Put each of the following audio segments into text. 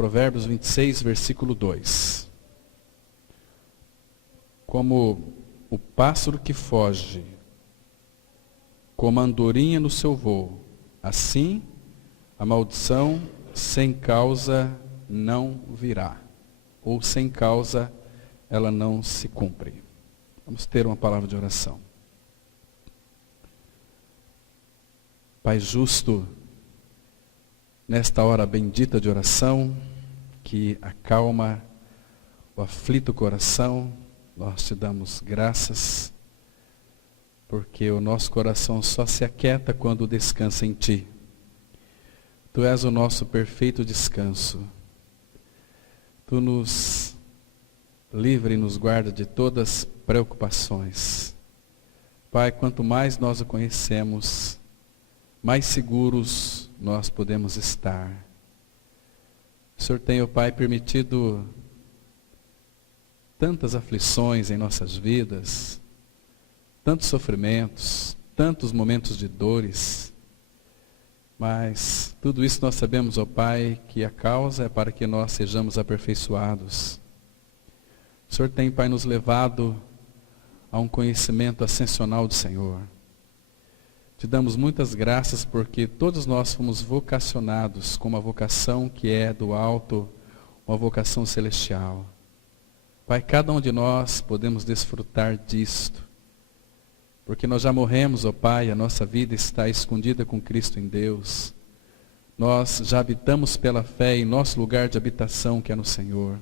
Provérbios 26, versículo 2. Como o pássaro que foge, como a andorinha no seu voo, assim a maldição sem causa não virá, ou sem causa ela não se cumpre. Vamos ter uma palavra de oração. Pai justo, nesta hora bendita de oração, que acalma o aflito coração, nós te damos graças, porque o nosso coração só se aquieta quando descansa em Ti. Tu és o nosso perfeito descanso. Tu nos livra e nos guarda de todas as preocupações. Pai, quanto mais nós o conhecemos, mais seguros nós podemos estar. O Senhor tem, ó Pai, permitido tantas aflições em nossas vidas, tantos sofrimentos, tantos momentos de dores, mas tudo isso nós sabemos, ó Pai, que a causa é para que nós sejamos aperfeiçoados. O Senhor tem, Pai, nos levado a um conhecimento ascensional do Senhor. Te damos muitas graças porque todos nós fomos vocacionados com uma vocação que é do alto, uma vocação celestial. Pai, cada um de nós podemos desfrutar disto, porque nós já morremos, ó Pai, a nossa vida está escondida com Cristo em Deus. Nós já habitamos pela fé em nosso lugar de habitação, que é no Senhor.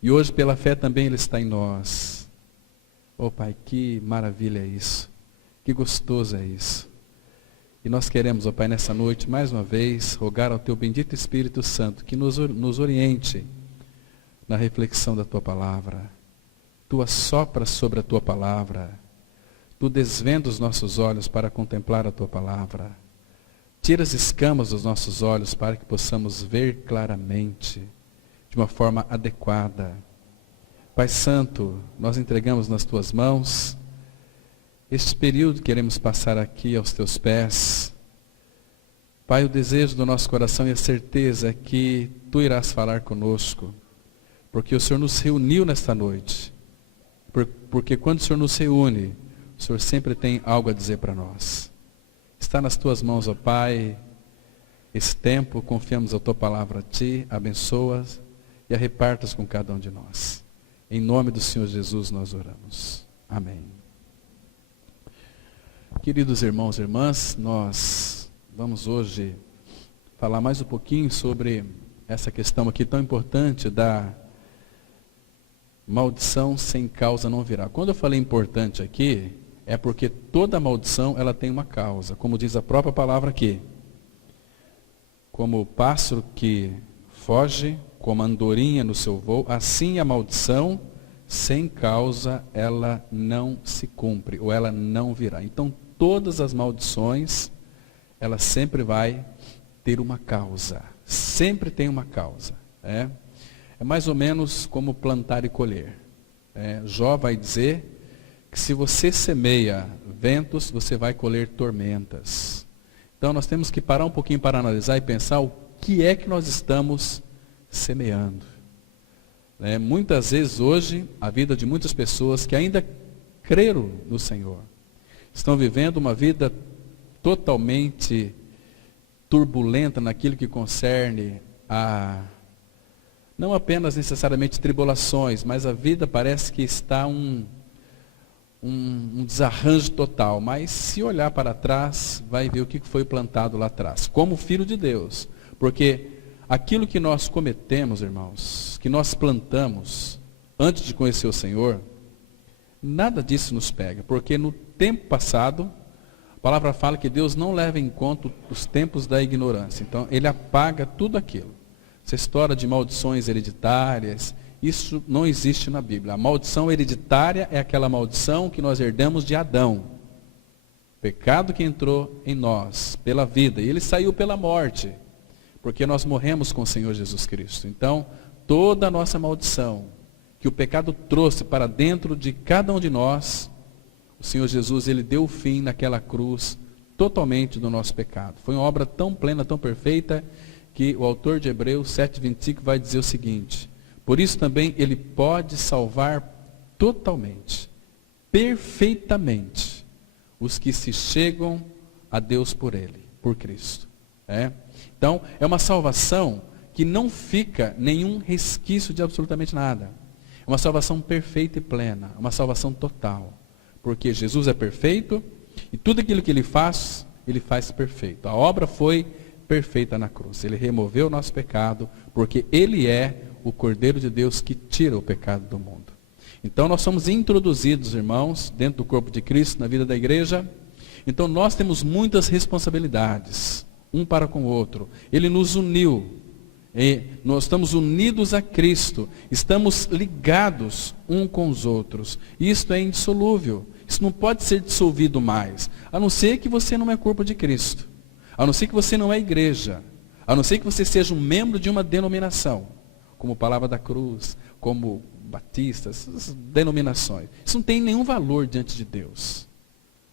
E hoje, pela fé, também Ele está em nós. Ó Pai, que maravilha é isso, que gostoso é isso. E nós queremos, ó Pai, nessa noite, mais uma vez, rogar ao Teu bendito Espírito Santo, que nos oriente na reflexão da Tua palavra. Tu assopras sobre a Tua palavra. Tu desvenda os nossos olhos para contemplar a Tua palavra. Tira as escamas dos nossos olhos para que possamos ver claramente, de uma forma adequada. Pai Santo, nós entregamos nas Tuas mãos este período que queremos passar aqui aos Teus pés. Pai, o desejo do nosso coração e a certeza é que Tu irás falar conosco, porque o Senhor nos reuniu nesta noite. Porque quando o Senhor nos reúne, o Senhor sempre tem algo a dizer para nós. Está nas Tuas mãos, ó Pai, esse tempo, confiamos a Tua palavra a Ti, abençoa-as e a repartas com cada um de nós. Em nome do Senhor Jesus nós oramos. Amém. Queridos irmãos e irmãs, nós vamos hoje falar mais um pouquinho sobre essa questão aqui tão importante da maldição sem causa não virá. Quando eu falei importante aqui, é porque toda maldição ela tem uma causa, como diz a própria palavra aqui. Como o pássaro que foge, como a andorinha no seu voo, assim a maldição sem causa ela não se cumpre, ou ela não virá. Então todas as maldições, ela sempre vai ter uma causa, sempre tem uma causa. É mais ou menos como plantar e colher. Jó vai dizer que se você semeia ventos, você vai colher tormentas. Então nós temos que parar um pouquinho para analisar e pensar o que é que nós estamos semeando. Muitas vezes hoje, a vida de muitas pessoas que ainda creram no Senhor, estão vivendo uma vida totalmente turbulenta naquilo que concerne a não apenas necessariamente tribulações, mas a vida parece que está um desarranjo total. Mas se olhar para trás, vai ver o que foi plantado lá atrás, como filho de Deus. Porque aquilo que nós cometemos, irmãos, que nós plantamos antes de conhecer o Senhor, nada disso nos pega. Porque no tempo passado, a palavra fala que Deus não leva em conta os tempos da ignorância. Então, Ele apaga tudo aquilo. Essa história de maldições hereditárias, isso não existe na Bíblia. A maldição hereditária é aquela maldição que nós herdamos de Adão. O pecado que entrou em nós pela vida. E ele saiu pela morte, porque nós morremos com o Senhor Jesus Cristo. Então, toda a nossa maldição que o pecado trouxe para dentro de cada um de nós, o Senhor Jesus, Ele deu fim naquela cruz totalmente do nosso pecado. Foi uma obra tão plena, tão perfeita, que o autor de Hebreus 7,25 vai dizer o seguinte: por isso também ele pode salvar totalmente, perfeitamente, os que se chegam a Deus por ele, por Cristo. Então, é uma salvação que não fica nenhum resquício de absolutamente nada. É uma salvação perfeita e plena, uma salvação total. Porque Jesus é perfeito e tudo aquilo que ele faz perfeito. A obra foi perfeita na cruz. Ele removeu o nosso pecado, porque ele é o Cordeiro de Deus que tira o pecado do mundo. Então nós somos introduzidos, irmãos, dentro do corpo de Cristo, na vida da igreja. Então nós temos muitas responsabilidades, um para com o outro. Ele nos uniu. E nós estamos unidos a Cristo, estamos ligados um com os outros. Isto é indissolúvel, isso não pode ser dissolvido mais, a não ser que você não é corpo de Cristo, a não ser que você não é igreja, a não ser que você seja um membro de uma denominação, como Palavra da Cruz, como batistas, essas denominações. Isso não tem nenhum valor diante de Deus.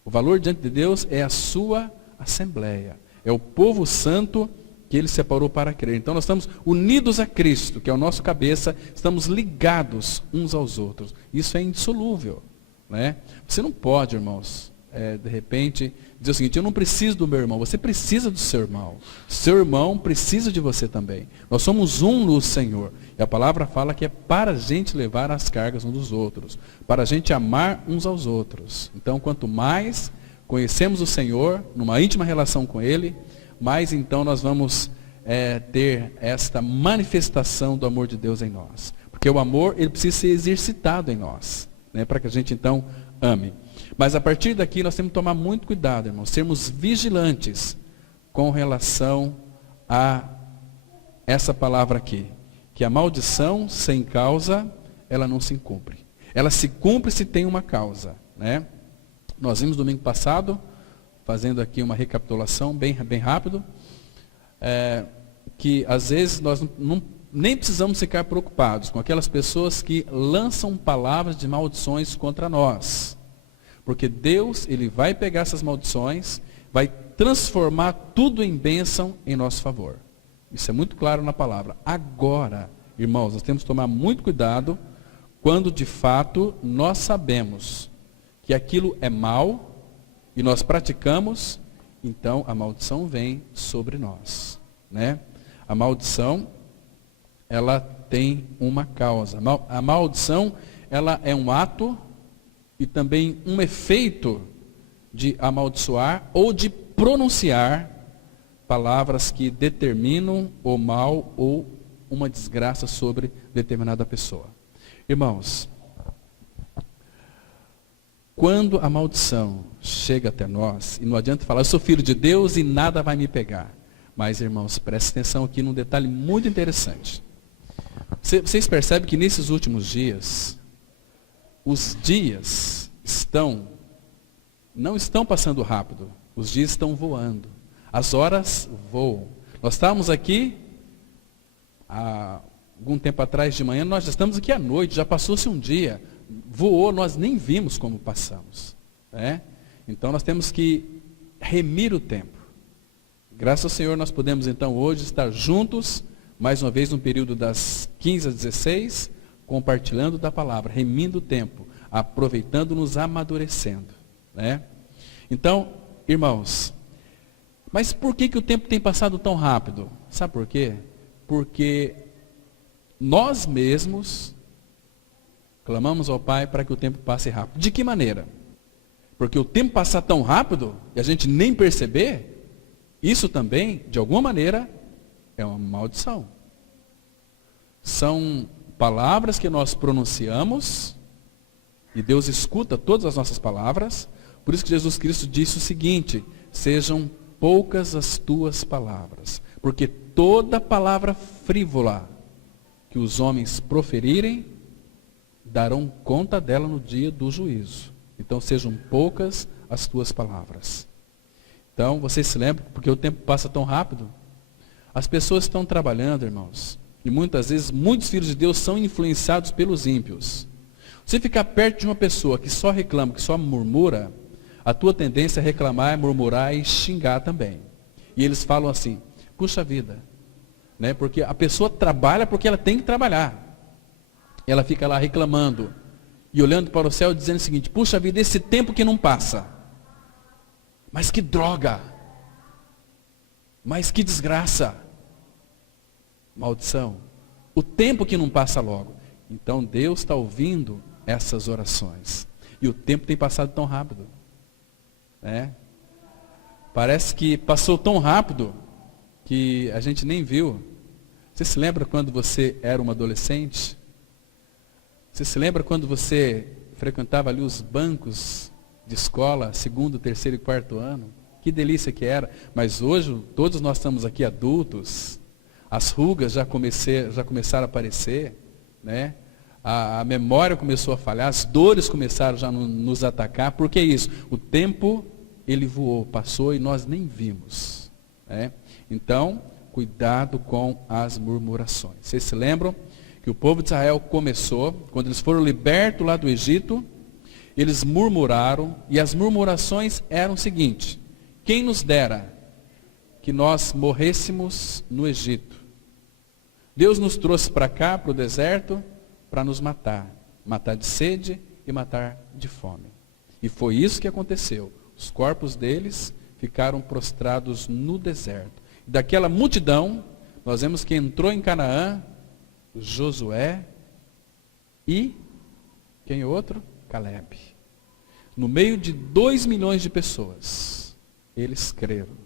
O valor diante de Deus é a sua assembleia, é o povo santo que ele separou para crer. Então nós estamos unidos a Cristo, que é o nosso cabeça, estamos ligados uns aos outros. Isso é indissolúvel. Você não pode, irmãos, de repente, dizer o seguinte: eu não preciso do meu irmão. Você precisa do seu irmão. Seu irmão precisa de você também. Nós somos um no Senhor. E a palavra fala que é para a gente levar as cargas uns dos outros, para a gente amar uns aos outros. Então, quanto mais conhecemos o Senhor, numa íntima relação com Ele, mais então nós vamos ter esta manifestação do amor de Deus em nós. Porque o amor, ele precisa ser exercitado em nós, para que a gente então ame. Mas a partir daqui nós temos que tomar muito cuidado, irmãos, sermos vigilantes com relação a essa palavra aqui, que a maldição sem causa, ela não se cumpre. Ela se cumpre se tem uma causa. Nós vimos domingo passado, fazendo aqui uma recapitulação bem rápido, que às vezes nós nem precisamos ficar preocupados com aquelas pessoas que lançam palavras de maldições contra nós. Porque Deus, ele vai pegar essas maldições, vai transformar tudo em bênção em nosso favor. Isso é muito claro na palavra. Agora, irmãos, nós temos que tomar muito cuidado quando de fato nós sabemos que aquilo é mal, e nós praticamos, então a maldição vem sobre nós. A maldição, ela tem uma causa. A maldição, ela é um ato e também um efeito de amaldiçoar ou de pronunciar palavras que determinam o mal ou uma desgraça sobre determinada pessoa. Irmãos, quando a maldição chega até nós, e não adianta falar, eu sou filho de Deus e nada vai me pegar. Mas, irmãos, prestem atenção aqui num detalhe muito interessante. Vocês percebem que nesses últimos dias, os dias não estão passando rápido, os dias estão voando, as horas voam. Nós estávamos aqui, há algum tempo atrás de manhã, nós já estamos aqui à noite, já passou-se um dia, voou, nós nem vimos como passamos. Então nós temos que remir o tempo. Graças ao Senhor nós podemos então hoje estar juntos, mais uma vez no período das 15 às 16, compartilhando da palavra, remindo o tempo, aproveitando-nos, amadurecendo. Então, irmãos, mas por que o tempo tem passado tão rápido? Sabe por quê? Porque nós mesmos clamamos ao Pai para que o tempo passe rápido. De que maneira? Porque o tempo passar tão rápido e a gente nem perceber, isso também, de alguma maneira, é uma maldição. São palavras que nós pronunciamos e Deus escuta todas as nossas palavras. Por isso que Jesus Cristo disse o seguinte: sejam poucas as tuas palavras, porque toda palavra frívola que os homens proferirem, darão conta dela no dia do juízo. Então sejam poucas as tuas palavras. Então, vocês se lembram, porque o tempo passa tão rápido? As pessoas estão trabalhando, irmãos, e muitas vezes, muitos filhos de Deus são influenciados pelos ímpios. Você ficar perto de uma pessoa que só reclama, que só murmura, a tua tendência é reclamar, murmurar e xingar também. E eles falam assim: puxa vida, né? Porque a pessoa trabalha porque ela tem que trabalhar. Ela fica lá reclamando e olhando para o céu dizendo o seguinte: puxa vida, esse tempo que não passa. Mas que droga. Mas que desgraça. Maldição. O tempo que não passa logo. Então Deus está ouvindo essas orações. E o tempo tem passado tão rápido, né? Parece que passou tão rápido que a gente nem viu. Você se lembra quando você era uma adolescente? Você se lembra quando você frequentava ali os bancos de escola, segundo, terceiro e quarto ano? Que delícia que era. Mas hoje, todos nós estamos aqui adultos, as rugas já começaram a aparecer, né? A memória começou a falhar, as dores começaram já a nos atacar. Por que isso? O tempo, ele voou, passou e nós nem vimos, né? Então, cuidado com as murmurações. Vocês se lembram que o povo de Israel começou, quando eles foram libertos lá do Egito, eles murmuraram, e as murmurações eram o seguinte: quem nos dera que nós morrêssemos no Egito? Deus nos trouxe para cá, para o deserto, para nos matar. Matar de sede e matar de fome. E foi isso que aconteceu. Os corpos deles ficaram prostrados no deserto. E daquela multidão, nós vemos que entrou em Canaã Josué e quem outro? Calebe. No meio de 2 milhões de pessoas, eles creram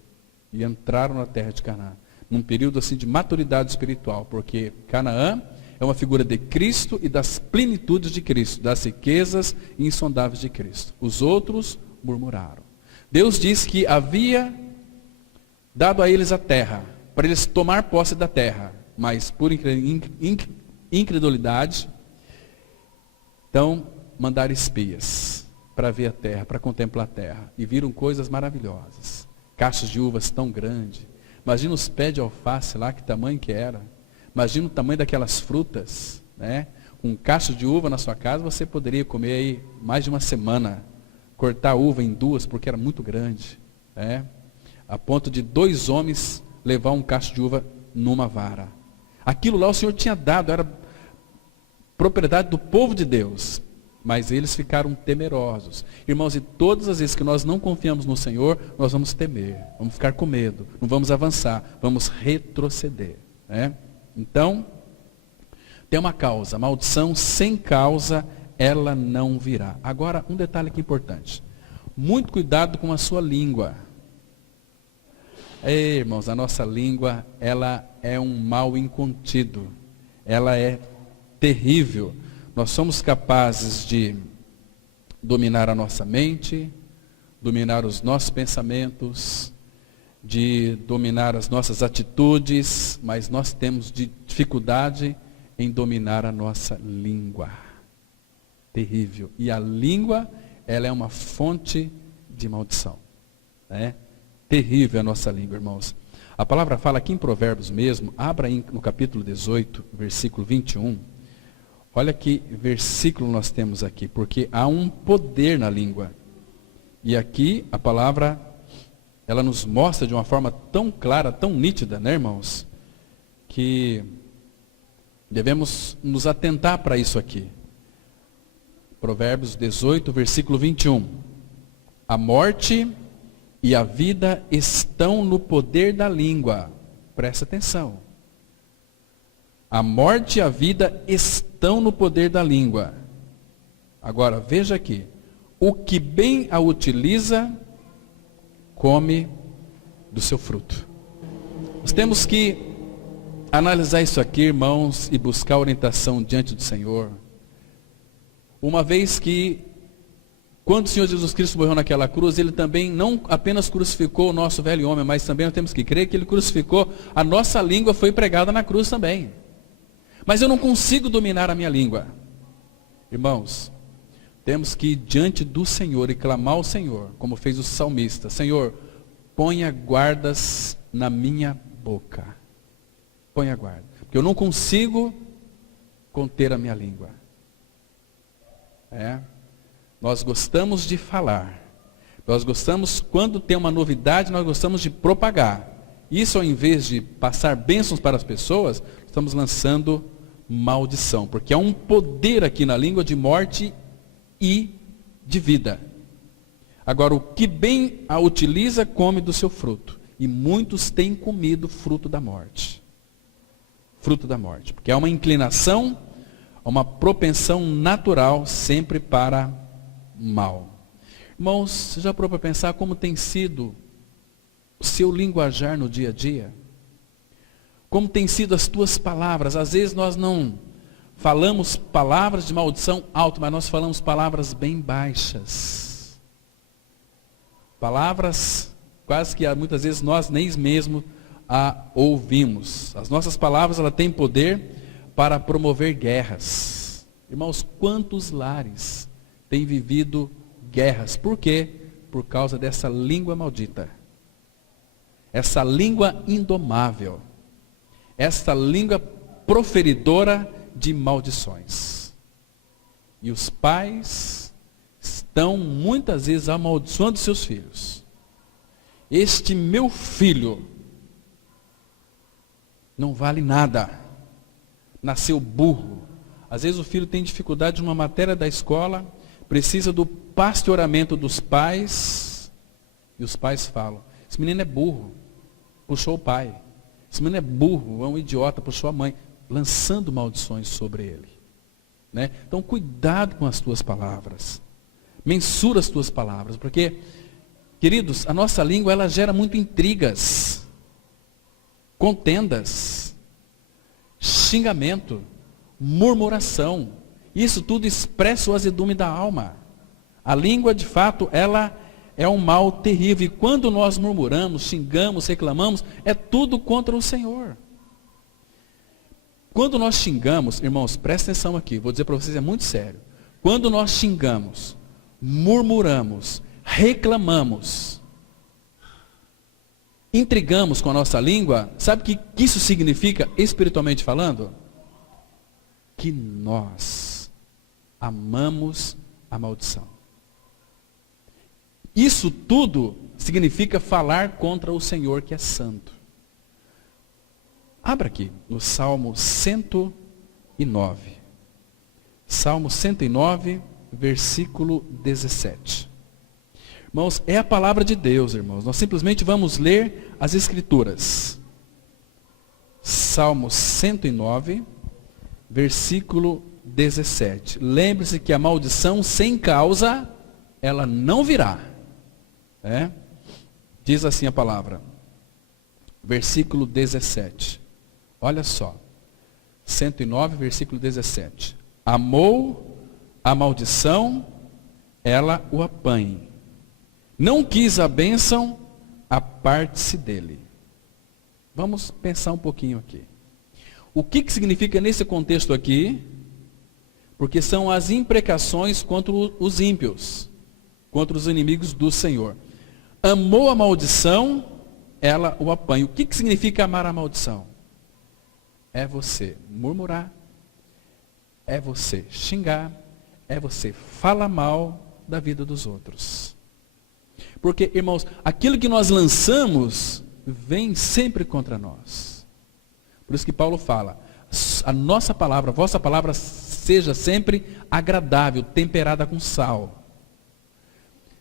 e entraram na terra de Canaã, num período assim de maturidade espiritual, porque Canaã é uma figura de Cristo e das plenitudes de Cristo, das riquezas insondáveis de Cristo. Os outros murmuraram. Deus disse que havia dado a eles a terra, para eles tomar posse da terra, mas por incredulidade, então mandaram espias para ver a terra, para contemplar a terra, e viram coisas maravilhosas, cachos de uvas tão grandes. Imagina os pés de alface lá, que tamanho que era. Imagina o tamanho daquelas frutas, né? Um cacho de uva na sua casa, você poderia comer aí mais de uma semana, cortar a uva em 2, porque era muito grande, né? A ponto de 2 homens levar um cacho de uva numa vara. Aquilo lá o Senhor tinha dado, era propriedade do povo de Deus, mas eles ficaram temerosos. Irmãos, e todas as vezes que nós não confiamos no Senhor, nós vamos temer, vamos ficar com medo, não vamos avançar, vamos retroceder, né? Então, tem uma causa, maldição sem causa, ela não virá. Agora, um detalhe aqui importante, muito cuidado com a sua língua. Ei, irmãos, a nossa língua, ela é um mal incontido, ela é terrível. Nós somos capazes de dominar a nossa mente, dominar os nossos pensamentos, de dominar as nossas atitudes, mas nós temos dificuldade em dominar a nossa língua. Terrível. E a língua, ela é uma fonte de maldição, né? Terrível a nossa língua, irmãos. A palavra fala aqui em Provérbios mesmo, abra aí no capítulo 18, versículo 21. Olha que versículo nós temos aqui, porque há um poder na língua. E aqui a palavra, ela nos mostra de uma forma tão clara, tão nítida, né, irmãos? Que devemos nos atentar para isso aqui. Provérbios 18, versículo 21. A morte e a vida estão no poder da língua. Presta atenção. A morte e a vida estão no poder da língua. Agora, veja aqui. O que bem a utiliza, come do seu fruto. Nós temos que analisar isso aqui, irmãos, e buscar orientação diante do Senhor. Uma vez que, quando o Senhor Jesus Cristo morreu naquela cruz, Ele também não apenas crucificou o nosso velho homem, mas também nós temos que crer que Ele crucificou, a nossa língua foi pregada na cruz também. Mas eu não consigo dominar a minha língua. Irmãos, temos que ir diante do Senhor e clamar ao Senhor, como fez o salmista. Senhor, ponha guardas na minha boca. Ponha guarda. Porque eu não consigo conter a minha língua. Nós gostamos de falar. Nós gostamos, quando tem uma novidade, nós gostamos de propagar. Isso, ao invés de passar bênçãos para as pessoas, estamos lançando maldição. Porque há um poder aqui na língua de morte e de vida. Agora, o que bem a utiliza, come do seu fruto. E muitos têm comido fruto da morte. Fruto da morte. Porque há uma inclinação, uma propensão natural sempre para mal. Irmãos, você já parou para pensar como tem sido o seu linguajar no dia a dia? Como tem sido as tuas palavras? Às vezes nós não falamos palavras de maldição alto, mas nós falamos palavras bem baixas. Palavras quase que muitas vezes nós nem mesmo a ouvimos. As nossas palavras, ela têm poder para promover guerras. Irmãos, quantos lares têm vivido guerras? Por quê? Por causa dessa língua maldita. Essa língua indomável. Essa língua proferidora de maldições. E os pais estão muitas vezes amaldiçoando seus filhos. Este meu filho não vale nada. Nasceu burro. Às vezes o filho tem dificuldade numa matéria da escola, precisa do pastoreamento dos pais, e os pais falam, esse menino é burro, puxou o pai. Esse menino é burro, é um idiota, puxou a mãe, lançando maldições sobre ele. Né? Então cuidado com as tuas palavras. Mensura as tuas palavras, porque, queridos, a nossa língua ela gera muito intrigas, contendas, xingamento, murmuração. Isso tudo expressa o azedume da alma. A língua, de fato, ela é um mal terrível. E quando nós murmuramos, xingamos, reclamamos, é tudo contra o Senhor. Quando nós xingamos, irmãos, presta atenção aqui, vou dizer para vocês, é muito sério. Quando nós xingamos, murmuramos, reclamamos, intrigamos com a nossa língua, sabe o que isso significa espiritualmente falando? Que nós amamos a maldição. Isso tudo significa falar contra o Senhor que é santo. Abra aqui no Salmo 109. Salmo 109, versículo 17. Irmãos, é a palavra de Deus, irmãos. Nós simplesmente vamos ler as Escrituras. Salmo 109, versículo 17. Lembre-se que a maldição sem causa, ela não virá. Diz assim a palavra. Versículo 17. Olha só. 109, versículo 17. Amou a maldição, ela o apanhe. Não quis a bênção, aparte-se dele. Vamos pensar um pouquinho aqui. O que significa nesse contexto aqui? Porque são as imprecações contra os ímpios, contra os inimigos do Senhor. Amou a maldição, ela o apanha. O que significa amar a maldição? É você murmurar, é você xingar, é você falar mal da vida dos outros. Porque, irmãos, aquilo que nós lançamos vem sempre contra nós. Por isso que Paulo fala, a nossa palavra, a vossa palavra seja sempre agradável, temperada com sal.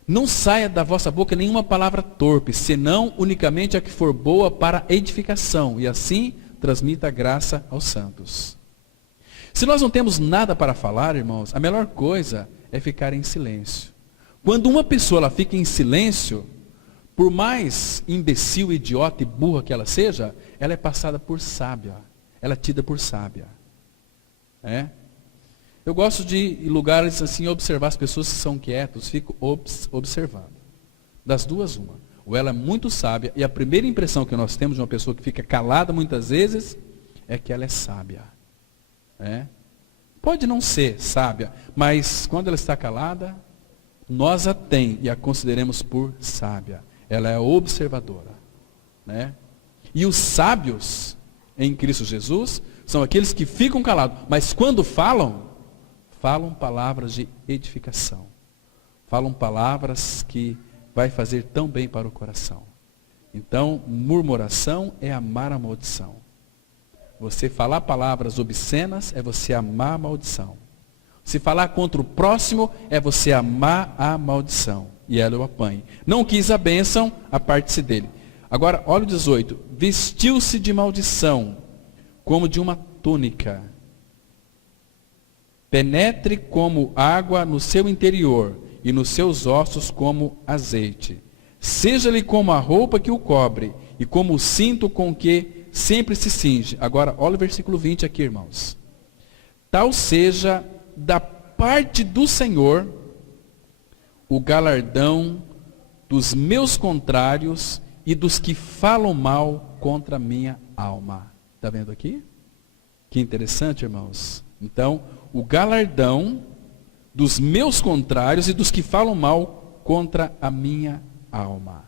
Não saia da vossa boca nenhuma palavra torpe, senão unicamente a que for boa para edificação, e assim transmita a graça aos santos. Se nós não temos nada para falar, irmãos, a melhor coisa é ficar em silêncio. Quando uma pessoa ela fica em silêncio, por mais imbecil, idiota e burra que ela seja, ela é passada por sábia. Ela é tida por sábia. Eu gosto de ir em lugares assim, observar as pessoas que são quietas, fico observando. Das duas, uma. Ou ela é muito sábia, e a primeira impressão que nós temos de uma pessoa que fica calada muitas vezes, é que ela é sábia. Pode não ser sábia, mas quando ela está calada, nós a tem e a consideremos por sábia. Ela é observadora. E os sábios em Cristo Jesus são aqueles que ficam calados, mas quando falam palavras de edificação. Falam palavras que vai fazer tão bem para o coração. Então, murmuração é amar a maldição. Você falar palavras obscenas é você amar a maldição. Se falar contra o próximo é você amar a maldição. E ela o apanhe. Não quis a bênção, aparte-se dele. Agora, olha o 18. Vestiu-se de maldição, como de uma túnica. Penetre como água no seu interior, e nos seus ossos como azeite. Seja-lhe como a roupa que o cobre, e como o cinto com que sempre se cinge. Agora, olha o versículo 20 aqui, irmãos. Tal seja da parte do Senhor o galardão dos meus contrários e dos que falam mal contra a minha alma. Está vendo aqui? Que interessante, irmãos. Então, o galardão dos meus contrários e dos que falam mal contra a minha alma.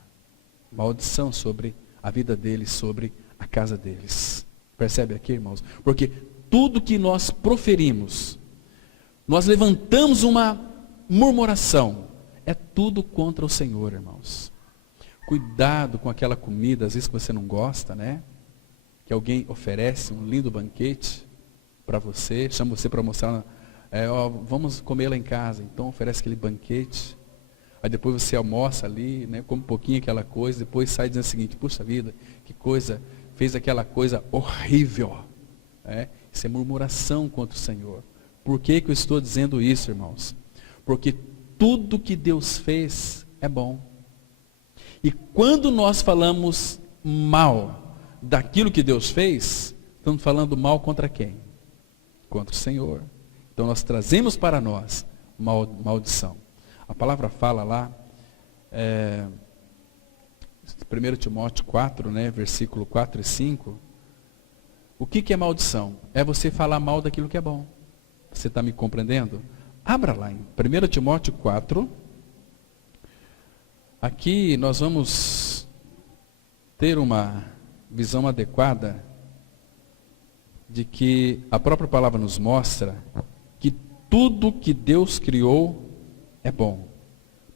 Maldição sobre a vida deles, sobre a casa deles. Percebe aqui, irmãos? Porque tudo que nós proferimos, nós levantamos uma murmuração, é tudo contra o Senhor, irmãos. Cuidado com aquela comida, às vezes que você não gosta, né? Que alguém oferece um lindo banquete para você, chama você para almoçar, vamos comer lá em casa, então oferece aquele banquete. Aí depois você almoça ali, né, come um pouquinho aquela coisa, depois sai dizendo o seguinte, puxa vida, que coisa, fez aquela coisa horrível. Isso é murmuração contra o Senhor. Por que eu estou dizendo isso, irmãos? Porque tudo que Deus fez é bom. E quando nós falamos mal daquilo que Deus fez, estamos falando mal contra quem? Contra o Senhor. Então nós trazemos para nós maldição. A palavra fala lá, 1 Timóteo 4, né, versículo 4 e 5. O que é maldição? É você falar mal daquilo que é bom. Você está me compreendendo? Abra lá em 1 Timóteo 4. Aqui nós vamos ter uma visão adequada de que a própria palavra nos mostra que tudo que Deus criou é bom.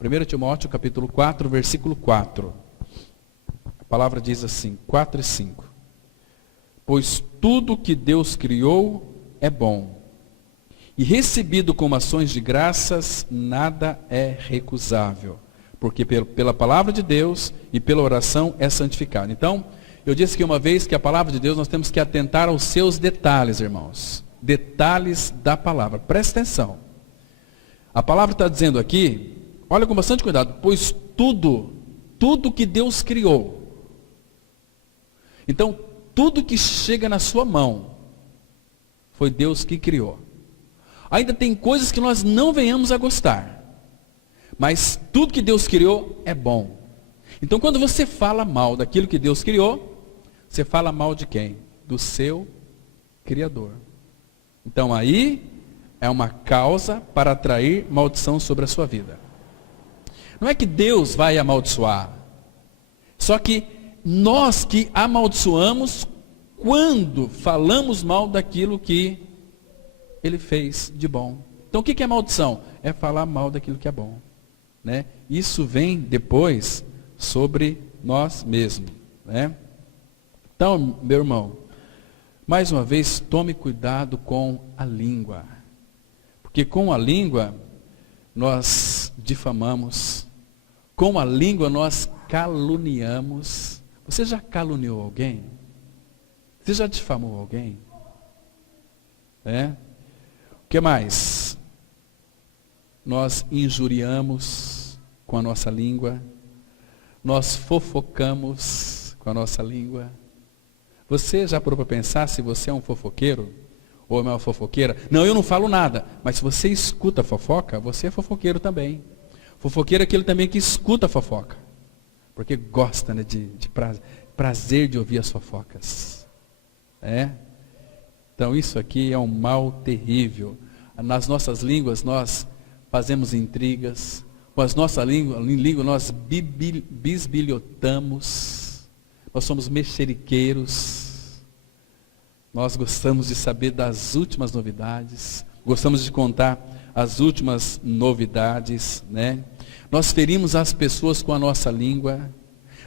1 Timóteo capítulo 4, versículo 4. A palavra diz assim, 4 e 5. Pois tudo que Deus criou é bom. E recebido com ações de graças, nada é recusável. Porque pela palavra de Deus e pela oração é santificado. Então, eu disse que uma vez que a palavra de Deus, nós temos que atentar aos seus detalhes, irmãos. Detalhes da palavra. Presta atenção. A palavra está dizendo aqui, olha com bastante cuidado, pois tudo que Deus criou. Então, tudo que chega na sua mão, foi Deus que criou. Ainda tem coisas que nós não venhamos a gostar. Mas tudo que Deus criou é bom. Então quando você fala mal daquilo que Deus criou, você fala mal de quem? Do seu Criador. Então aí é uma causa para atrair maldição sobre a sua vida. Não é que Deus vai amaldiçoar. Só que nós que amaldiçoamos quando falamos mal daquilo que Ele fez de bom. Então o que é maldição? É falar mal daquilo que é bom. Né? Isso vem depois sobre nós mesmos. Né? Então, meu irmão, mais uma vez, tome cuidado com a língua. Porque com a língua nós difamamos. Com a língua nós caluniamos. Você já caluniou alguém? Você já difamou alguém? O que mais? Nós injuriamos com a nossa língua. Nós fofocamos com a nossa língua. Você já parou para pensar se você é um fofoqueiro? Ou é uma fofoqueira? Não, eu não falo nada. Mas se você escuta fofoca, você é fofoqueiro também. Fofoqueiro é aquele também que escuta fofoca. Porque gosta, né, de prazer de ouvir as fofocas. Então isso aqui é um mal terrível. Nas nossas línguas nós fazemos intrigas. Com as nossas línguas nós bisbilhotamos. Nós somos mexeriqueiros. Nós gostamos de saber das últimas novidades. Gostamos de contar as últimas novidades, né? Nós ferimos as pessoas com a nossa língua.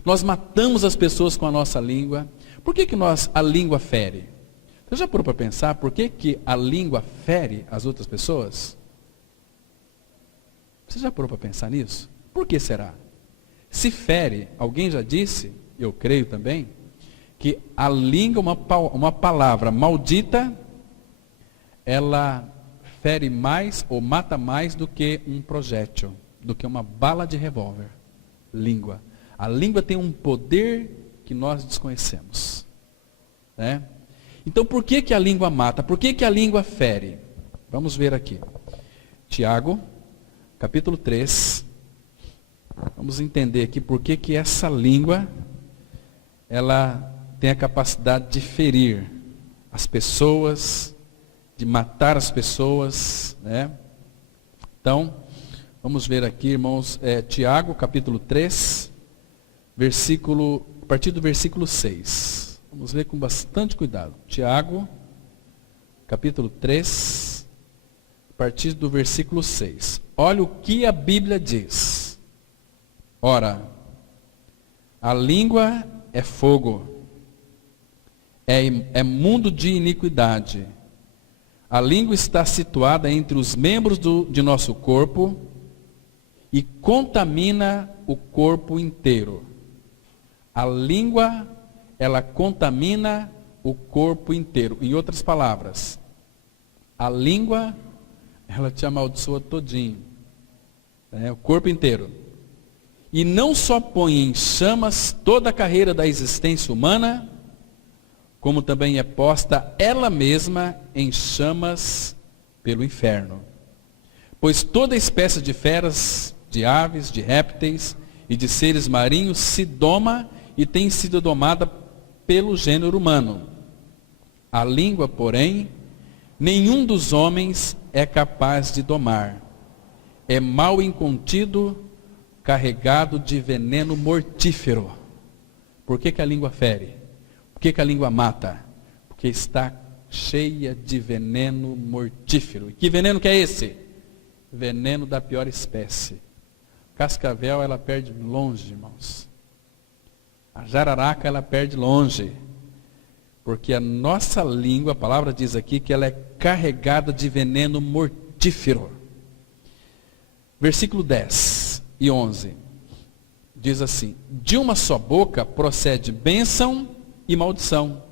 Nós matamos as pessoas com a nossa língua. Por que a língua fere? Você já parou para pensar por que a língua fere as outras pessoas? Você já parou para pensar nisso? Por que será? Se fere, alguém já disse, eu creio também, que a língua, uma palavra maldita, ela fere mais ou mata mais do que um projétil, do que uma bala de revólver. Língua. A língua tem um poder que nós desconhecemos. Né? Então, por que a língua mata? Por que a língua fere? Vamos ver aqui. Tiago, capítulo 3. Vamos entender aqui por que essa língua, ela tem a capacidade de ferir as pessoas, de matar as pessoas, né? Então, vamos ver aqui, irmãos, Tiago, capítulo 3, a partir do versículo 6. Vamos ler com bastante cuidado. Tiago, capítulo 3, a partir do versículo 6. Olha o que a Bíblia diz. Ora, a língua é fogo, é mundo de iniquidade. A língua está situada entre os membros de nosso corpo e contamina o corpo inteiro. A língua, ela contamina o corpo inteiro. Em outras palavras, a língua, ela te amaldiçoa todinho, o corpo inteiro. E não só põe em chamas toda a carreira da existência humana, como também é posta ela mesma em chamas pelo inferno. Pois toda espécie de feras, de aves, de répteis e de seres marinhos se doma e tem sido domada pelo gênero humano. A língua, porém, nenhum dos homens é capaz de domar. É mal incontido, carregado de veneno mortífero. Por que a língua fere? Por que a língua mata? Porque está cheia de veneno mortífero. E que veneno que é esse? Veneno da pior espécie. Cascavel, ela perde longe, irmãos. A jararaca, ela perde longe. Porque a nossa língua, a palavra diz aqui, que ela é carregada de veneno mortífero. Versículo 10 e 11. Diz assim: de uma só boca procede bênção e maldição.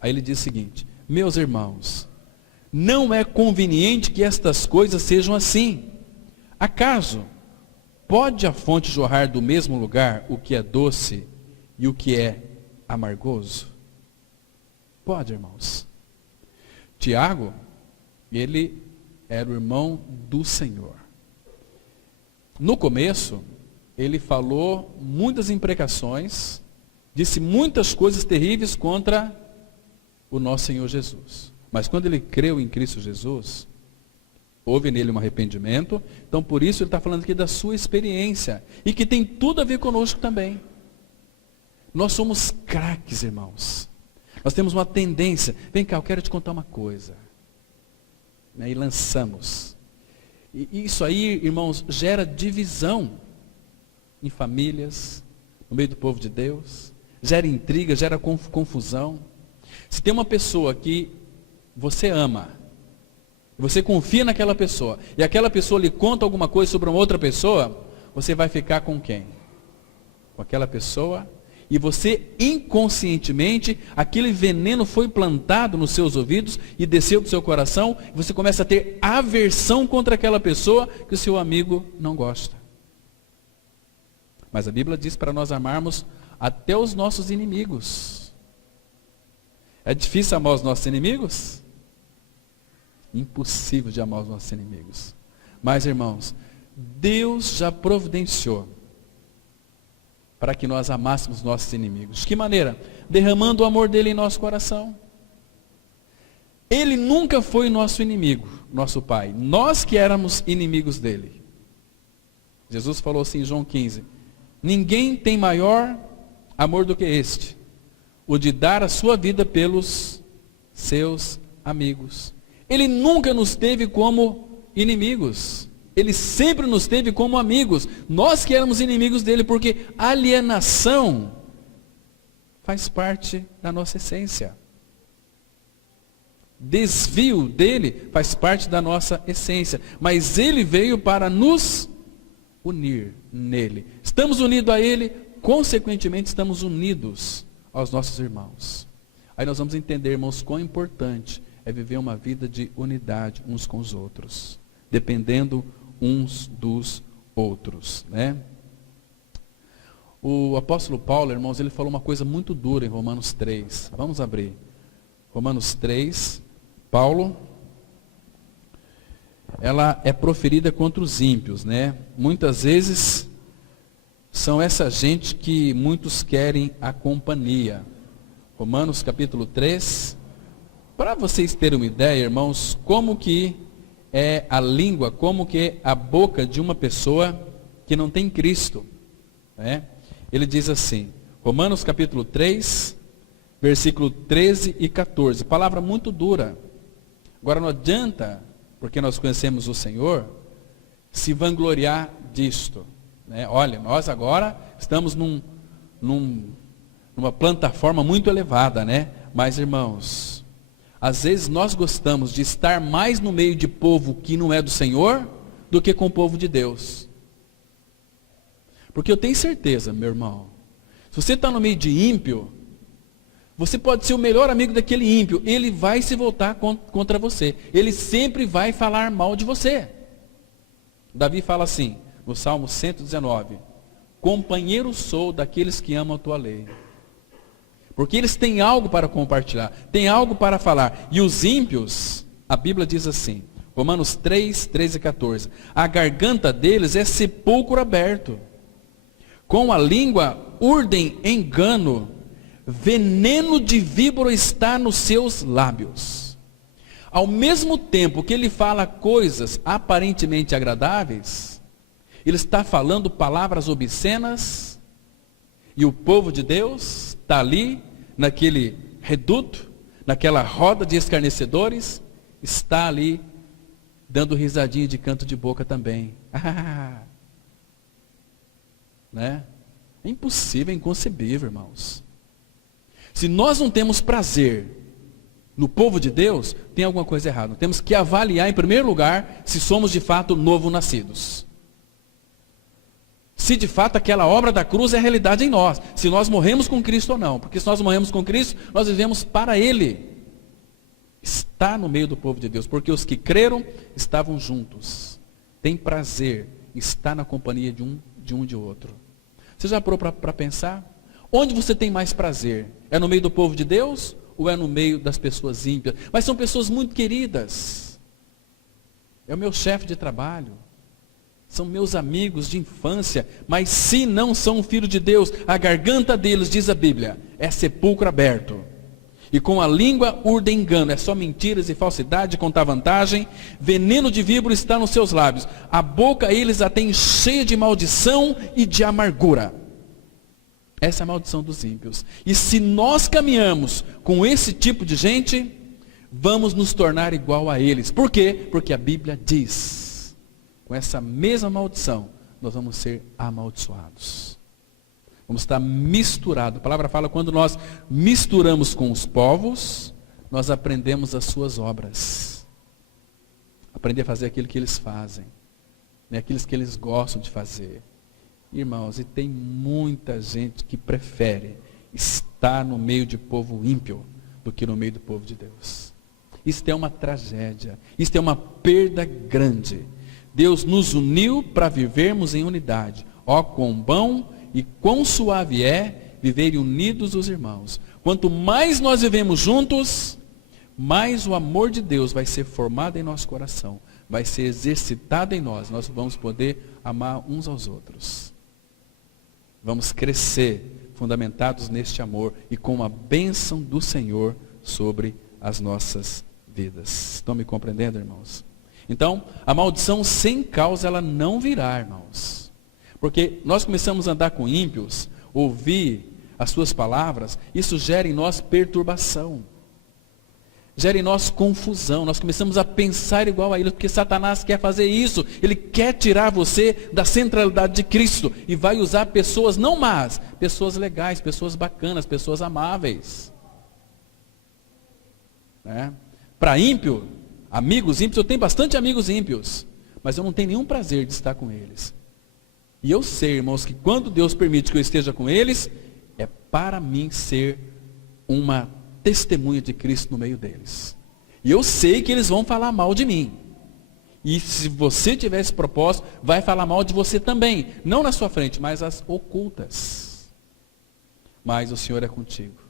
Aí ele diz o seguinte: meus irmãos, não é conveniente que estas coisas sejam assim. Acaso pode a fonte jorrar do mesmo lugar o que é doce e o que é amargoso? Pode, irmãos. Tiago, ele era o irmão do Senhor. No começo, ele falou muitas imprecações, disse muitas coisas terríveis contra o nosso Senhor Jesus. Mas quando ele creu em Cristo Jesus, houve nele um arrependimento. Então por isso ele está falando aqui da sua experiência. E que tem tudo a ver conosco também. Nós somos craques, irmãos. Nós temos uma tendência. Vem cá, eu quero te contar uma coisa. E lançamos. E isso aí, irmãos, gera divisão em famílias, no meio do povo de Deus. Gera intriga, gera confusão. Se tem uma pessoa que você ama, você confia naquela pessoa, e aquela pessoa lhe conta alguma coisa sobre uma outra pessoa, você vai ficar com quem? Com aquela pessoa, e você inconscientemente, aquele veneno foi plantado nos seus ouvidos e desceu para o seu coração, e você começa a ter aversão contra aquela pessoa que o seu amigo não gosta. Mas a Bíblia diz para nós amarmos até os nossos inimigos. É difícil amar os nossos inimigos? Impossível de amar os nossos inimigos. Mas, irmãos, Deus já providenciou para que nós amássemos nossos inimigos. De que maneira? Derramando o amor dele em nosso coração. Ele nunca foi nosso inimigo, nosso Pai. Nós que éramos inimigos dele. Jesus falou assim em João 15: ninguém tem maior amor do que este, o de dar a sua vida pelos seus amigos. Ele nunca nos teve como inimigos. Ele sempre nos teve como amigos. Nós que éramos inimigos dele, porque alienação faz parte da nossa essência. Desvio dele faz parte da nossa essência. Mas ele veio para nos unir nele. Estamos unidos a ele, consequentemente estamos unidos aos nossos irmãos. Aí nós vamos entender, irmãos, quão importante é viver uma vida de unidade uns com os outros, dependendo uns dos outros, né? O apóstolo Paulo, irmãos, ele falou uma coisa muito dura em Romanos 3. Vamos abrir. Romanos 3, Paulo, ela é proferida contra os ímpios, né? Muitas vezes são essa gente que muitos querem a companhia. Romanos capítulo 3, para vocês terem uma ideia, irmãos, como que é a língua, como que é a boca de uma pessoa que não tem Cristo, né? Ele diz assim, Romanos capítulo 3, versículo 13 e 14, palavra muito dura. Agora não adianta, porque nós conhecemos o Senhor, se vangloriar disto, né? Olha, nós agora estamos numa plataforma muito elevada, né? Mas, irmãos, às vezes nós gostamos de estar mais no meio de povo que não é do Senhor do que com o povo de Deus. Porque eu tenho certeza, meu irmão, se você está no meio de ímpio, você pode ser o melhor amigo daquele ímpio, ele vai se voltar contra você. Ele sempre vai falar mal de você. Davi fala assim, no Salmo 119, companheiro sou daqueles que amam a tua lei. Porque eles têm algo para compartilhar, têm algo para falar. E os ímpios, a Bíblia diz assim, Romanos 3, 13 e 14, a garganta deles é sepulcro aberto. Com a língua urdem engano, veneno de víbora está nos seus lábios. Ao mesmo tempo que ele fala coisas aparentemente agradáveis, ele está falando palavras obscenas, e o povo de Deus está ali, naquele reduto, naquela roda de escarnecedores, está ali, dando risadinha de canto de boca também. Né? É impossível, é inconcebível, irmãos. Se nós não temos prazer no povo de Deus, tem alguma coisa errada. Temos que avaliar, em primeiro lugar, se somos de fato novo-nascidos. Se de fato aquela obra da cruz é realidade em nós. Se nós morremos com Cristo ou não. Porque se nós morremos com Cristo, nós vivemos para Ele. Está no meio do povo de Deus. Porque os que creram estavam juntos. Tem prazer. Está na companhia de um e de outro. Você já parou para pensar? Onde você tem mais prazer? É no meio do povo de Deus ou é no meio das pessoas ímpias? Mas são pessoas muito queridas. É o meu chefe de trabalho. São meus amigos de infância. Mas se não são filho de Deus, a garganta deles, diz a Bíblia, é sepulcro aberto. E com a língua urdem engano. É só mentiras e falsidade, contar vantagem. Veneno de víbora está nos seus lábios. A boca eles a têm cheia de maldição e de amargura. Essa é a maldição dos ímpios. E se nós caminhamos com esse tipo de gente, vamos nos tornar igual a eles. Por quê? Porque a Bíblia diz, com essa mesma maldição, nós vamos ser amaldiçoados. Vamos estar misturados. A palavra fala, quando nós misturamos com os povos, nós aprendemos as suas obras. Aprender a fazer aquilo que eles fazem. Né? Aquilo que eles gostam de fazer. Irmãos, e tem muita gente que prefere estar no meio de povo ímpio do que no meio do povo de Deus. Isso é uma tragédia, isso é uma perda grande. Deus nos uniu para vivermos em unidade. Ó, quão bom e quão suave é viverem unidos os irmãos. Quanto mais nós vivemos juntos, mais o amor de Deus vai ser formado em nosso coração, vai ser exercitado em nós. Nós vamos poder amar uns aos outros. Vamos crescer fundamentados neste amor e com a bênção do Senhor sobre as nossas vidas. Estão me compreendendo, irmãos? Então, a maldição sem causa, ela não virá, irmãos. Porque nós começamos a andar com ímpios, ouvir as suas palavras, isso gera em nós perturbação. gera em nós confusão. Nós começamos a pensar igual a ele, porque Satanás quer fazer isso. Ele quer tirar você da centralidade de Cristo e vai usar pessoas não más, pessoas legais, pessoas bacanas, pessoas amáveis. Para ímpio, amigos ímpios, eu tenho bastante amigos ímpios, mas eu não tenho nenhum prazer de estar com eles. E eu sei, irmãos, que quando Deus permite que eu esteja com eles, é para mim ser uma testemunha de Cristo no meio deles. E eu sei que eles vão falar mal de mim. E se você tiver esse propósito, vai falar mal de você também. Não na sua frente, mas as ocultas. Mas o Senhor é contigo.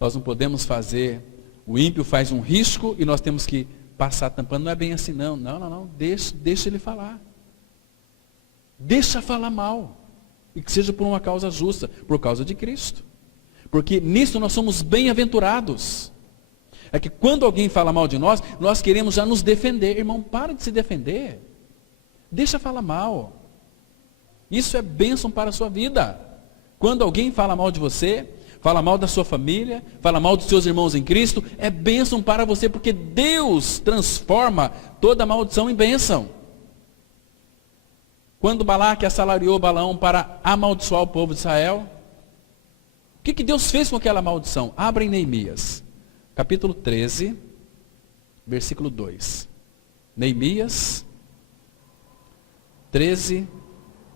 Nós não podemos fazer, o ímpio faz um risco e nós temos que passar tampando. Não é bem assim, não. Não. Deixa ele falar. Deixa falar mal. E que seja por uma causa justa, por causa de Cristo. Porque nisso nós somos bem-aventurados. É que quando alguém fala mal de nós, nós queremos já nos defender. Irmão, para de se defender. Deixa falar mal. Isso é bênção para a sua vida. Quando alguém fala mal de você, fala mal da sua família, fala mal dos seus irmãos em Cristo, é bênção para você, porque Deus transforma toda maldição em bênção. Quando Balaque assalariou Balaão para amaldiçoar o povo de Israel, o que Deus fez com aquela maldição? Abra em Neemias, capítulo 13, versículo 2. Neemias 13,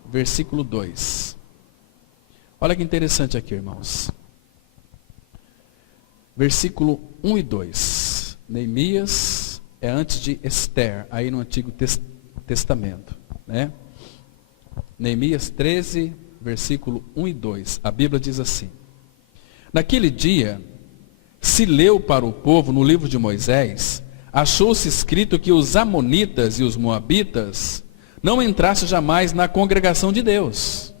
versículo 2. Olha que interessante aqui, irmãos. Versículo 1 e 2. Neemias é antes de Esther, aí no Antigo Testamento, né? Neemias 13, versículo 1 e 2. A Bíblia diz assim: naquele dia, se leu para o povo no livro de Moisés, achou-se escrito que os amonitas e os moabitas não entrassem jamais na congregação de Deus,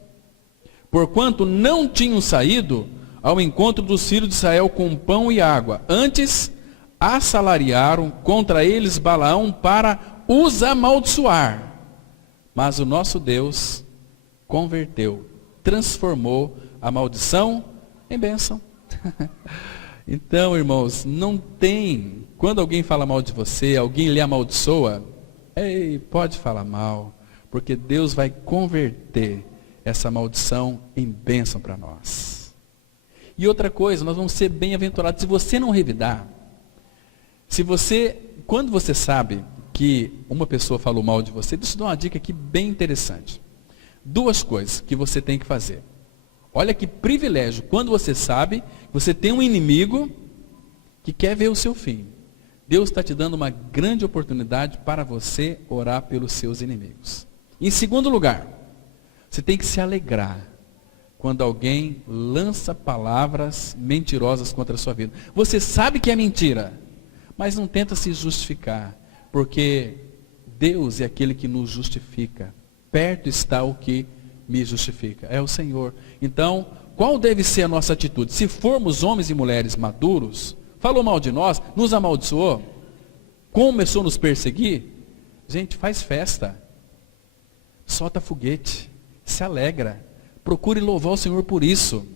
porquanto não tinham saído ao encontro dos filhos de Israel com pão e água. Antes, assalariaram contra eles Balaão para os amaldiçoar. Mas o nosso Deus converteu, transformou a maldição em bênção. Então, irmãos, não tem, quando alguém fala mal de você, alguém lhe amaldiçoa, pode falar mal, porque Deus vai converter essa maldição em bênção para nós. E outra coisa, nós vamos ser bem-aventurados. Se você não revidar, quando você sabe que uma pessoa falou mal de você, deixa eu dar uma dica aqui bem interessante. 2 coisas que você tem que fazer. Olha que privilégio, quando você sabe que você tem um inimigo que quer ver o seu fim. Deus está te dando uma grande oportunidade para você orar pelos seus inimigos. Em segundo lugar, você tem que se alegrar quando alguém lança palavras mentirosas contra a sua vida. Você sabe que é mentira, mas não tenta se justificar, porque Deus é aquele que nos justifica. Perto está o que me justifica, é o Senhor. Então, qual deve ser a nossa atitude? Se formos homens e mulheres maduros, falou mal de nós, nos amaldiçoou, começou a nos perseguir, gente, faz festa, solta foguete, se alegra, procure louvar o Senhor por isso,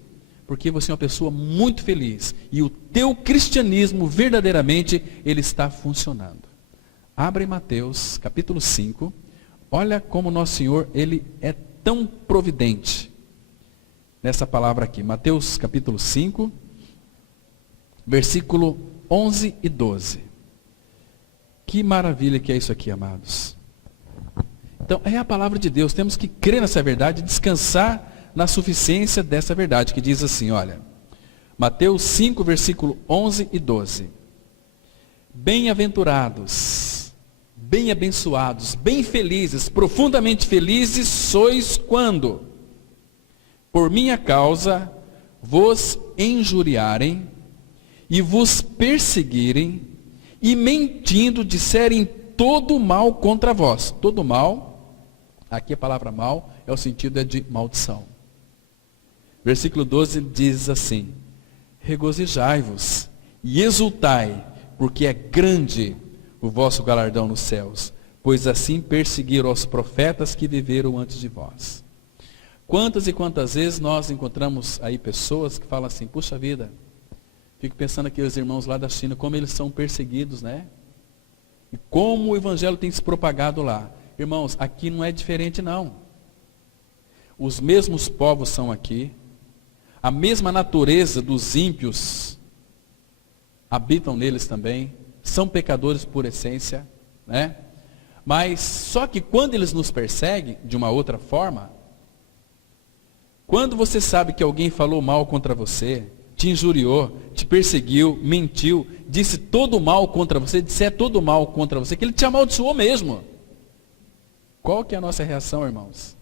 porque você é uma pessoa muito feliz, e o teu cristianismo, verdadeiramente, ele está funcionando. Abra em Mateus, capítulo 5, olha como nosso Senhor, ele é tão providente, nessa palavra aqui, Mateus capítulo 5, versículo 11 e 12. Que maravilha que é isso aqui, amados. Então, é a palavra de Deus, temos que crer nessa verdade, descansar na suficiência dessa verdade, que diz assim, olha, Mateus 5, versículo 11 e 12. Bem-aventurados, bem-abençoados, bem felizes, profundamente felizes sois quando, por minha causa, vos injuriarem e vos perseguirem e mentindo disserem todo mal contra vós. Todo mal, aqui a palavra mal é o sentido de maldição. Versículo 12 diz assim: regozijai-vos e exultai, porque é grande o vosso galardão nos céus, pois assim perseguiram os profetas que viveram antes de vós. Quantas e quantas vezes nós encontramos aí pessoas que falam assim, puxa vida, Fico pensando aqueles irmãos lá da China, como eles são perseguidos, né? E como o evangelho tem se propagado lá. Irmãos, aqui não é diferente não. Os mesmos povos são aqui. A mesma natureza dos ímpios habitam neles também. São pecadores por essência, né? Mas só que quando eles nos perseguem de uma outra forma, quando você sabe que alguém falou mal contra você, te injuriou, te perseguiu, mentiu, disse todo mal contra você, disser todo mal contra você, que ele te amaldiçoou mesmo. Qual que é a nossa reação, irmãos?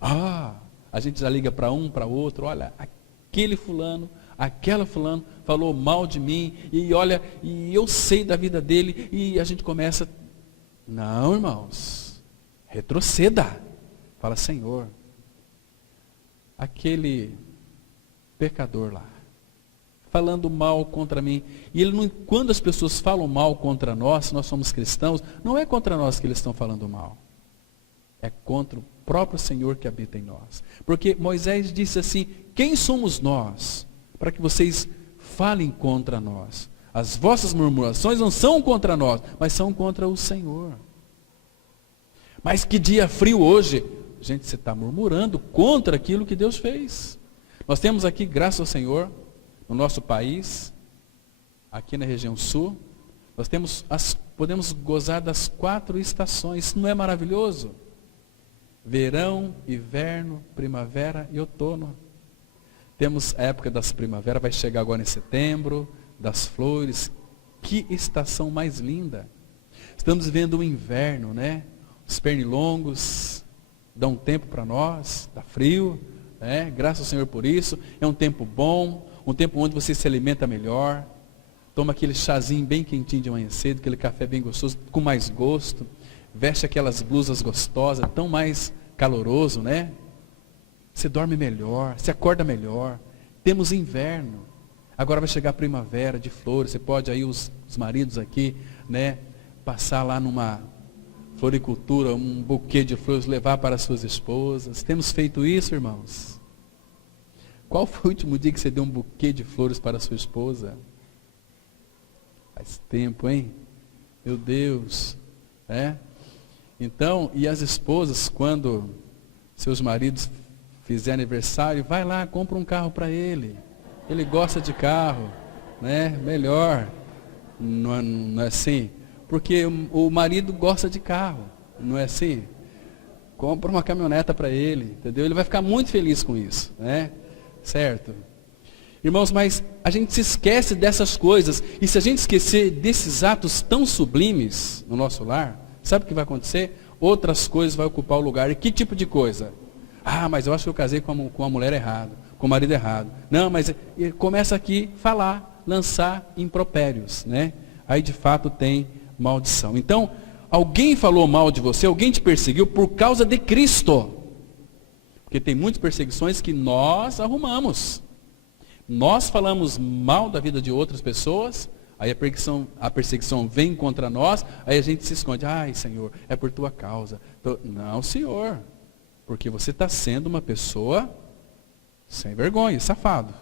A gente já liga para um, para outro, olha, aquele fulano, aquela fulano falou mal de mim, e olha, e eu sei da vida dele, e a gente começa, não, irmãos, retroceda. Fala, Senhor, aquele pecador lá, falando mal contra mim, e ele não, quando as pessoas falam mal contra nós, se nós somos cristãos, não é contra nós que eles estão falando mal, é contra o próprio Senhor que habita em nós. Porque Moisés disse assim, quem somos nós para que vocês falem contra nós? As vossas murmurações não são contra nós, mas são contra o Senhor. Mas que dia frio hoje. Gente, você está murmurando contra aquilo que Deus fez. Nós temos aqui, graças ao Senhor, no nosso país, aqui na região sul, nós podemos gozar das 4 estações. Isso não é maravilhoso? Verão, inverno, primavera e outono. Temos a época das primaveras, vai chegar agora em setembro, das flores. Que estação mais linda. Estamos vivendo o inverno, né? Os pernilongos dão tempo para nós, está frio, né? Graças ao Senhor por isso. É um tempo bom, um tempo onde você se alimenta melhor. Toma aquele chazinho bem quentinho de manhã cedo, aquele café bem gostoso, com mais gosto. Veste aquelas blusas gostosas, tão mais caloroso, né? Você dorme melhor, você acorda melhor. Temos inverno. Agora vai chegar a primavera de flores. Você pode aí, os maridos aqui, né? Passar lá numa floricultura, um buquê de flores, levar para as suas esposas. Temos feito isso, irmãos? Qual foi o último dia que você deu um buquê de flores para a sua esposa? Faz tempo, hein? Meu Deus. É? Então, e as esposas, quando seus maridos fizerem aniversário, vai lá, compra um carro para ele. Ele gosta de carro, né? Melhor. Não é assim? Porque o marido gosta de carro, não é assim? Compra uma caminhoneta para ele, entendeu? Ele vai ficar muito feliz com isso, né? Certo? Irmãos, mas a gente se esquece dessas coisas, e se a gente esquecer desses atos tão sublimes no nosso lar, sabe o que vai acontecer? Outras coisas vão ocupar o lugar. E que tipo de coisa? Mas eu acho que eu casei com a mulher errada, com o marido errado. Não, mas começa aqui a falar, lançar impropérios, né? Aí de fato tem maldição. Então, alguém falou mal de você, alguém te perseguiu por causa de Cristo. Porque tem muitas perseguições que nós arrumamos. Nós falamos mal da vida de outras pessoas, aí a perseguição vem contra nós, aí a gente se esconde. Ai, Senhor, é por tua causa. Não, Senhor, porque você está sendo uma pessoa sem vergonha, safado.